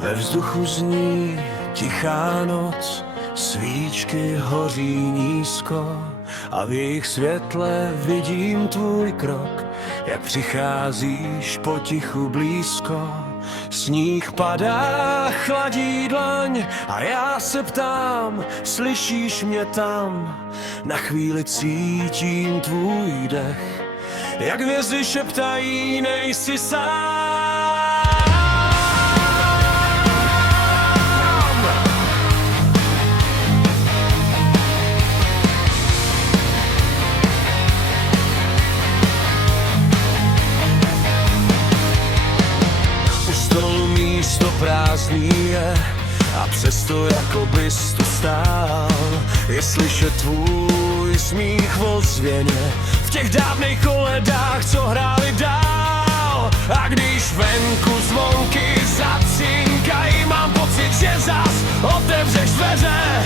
Ve vzduchu zní tichá noc, svíčky hoří nízko a v jejich světle vidím tvůj krok, jak přicházíš potichu blízko. Sníh padá, chladí dlaň a já se ptám, slyšíš mě tam? Na chvíli cítím tvůj dech, jak hvězdy šeptají, nejsi sám. Místo prázdný je a přesto jako bys tu stál. Je slyšet tvůj smích v ozvěně v těch dávných koledách, co hráli dál. A když venku zvonky zacinkají, mám pocit, že zas otevřeš dveře.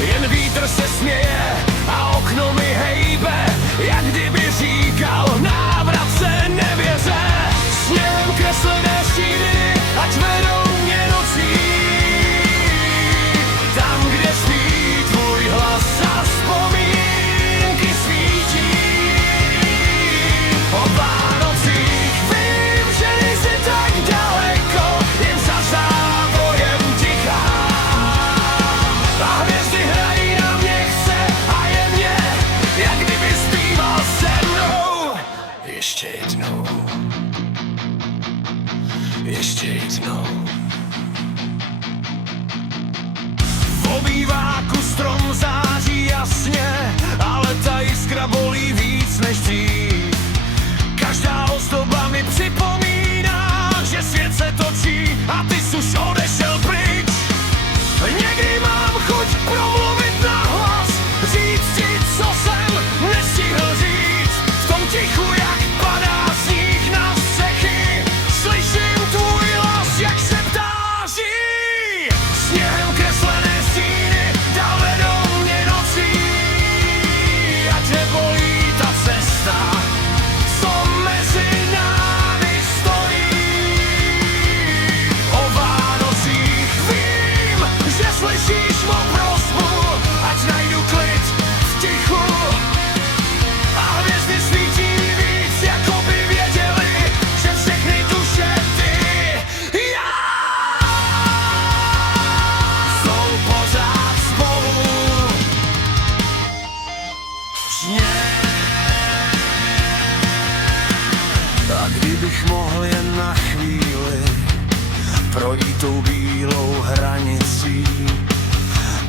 Jen vítr se směje a okno mi hejbe, jak kdyby říkal návrat se nevěře. Sněhem kreslené štíny, ať vedou mě nocí, tam, kde spí tvůj hlas a vzpomínky svítí. O Vánocích vím, že nejsi tak daleko, jen za závojem tichá. A hvězdy hrají na mě, chce a je mě, jak kdyby zpíval se mnou. Ještě jednou. Ještě jednou. V obýváku strom září jasně, ale ta jiskra bolí víc než dřív. Každá ozdoba mi připomíná, že svět se točí a ty jsi už odešel pryč. Někdy mám chuť promluvit nahlas, říct ti, co jsem nestihl říct. V tom tichu, jak padá sníh na střechy, slyším tvůj hlas, jak šeptáří. Sněhem kreslené stíny dál vedou mě nocí, ať nebolí ta cesta, co mezi námi stojí. O Vánocích vím, že slyšíš mou prosbu, ať najdu klid v tichu. A hvězdy svítí víc, jako by věděli, že všechny duše ty, já, jsou pořád spolu. A kdybych mohl jen na chvíli projít tou bílou hranicí,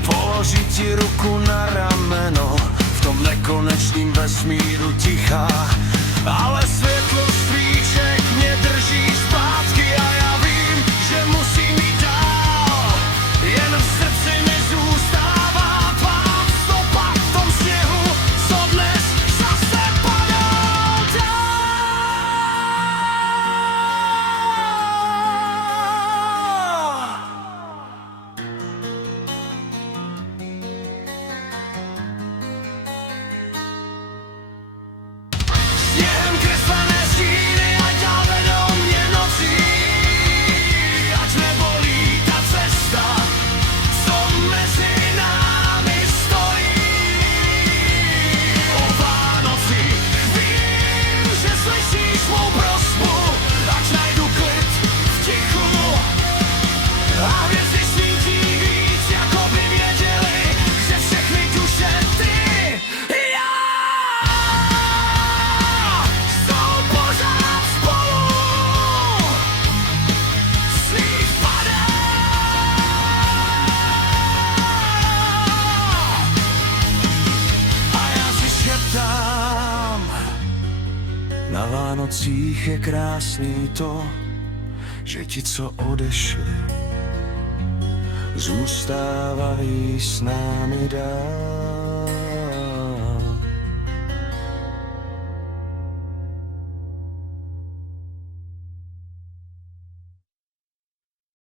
položit ti ruku na rameno v tom nekonečným vesmíru ticha, ale světlo svíček mě drží zpátky a já vím, že musím jít dál. Jen v srdci mi zůstává pár stopa v tom sněhu, co dnes zase padal dál. Sněhem kreslené stíny, ať dál vedou mě nocí, ať nebolí ta cesta, co mezi námi stojí. O Vánocích vím, že slyšíš mou prosbu, ať najdu klid v tichu. A hvězdy svítí víc, jako by věděli, že všechny duše ty, já, jsou pořád spolu. Sníh padá a já si šeptám. Na Vánocích je krásný to, že ti, co odešli, zůstávají s námi dál.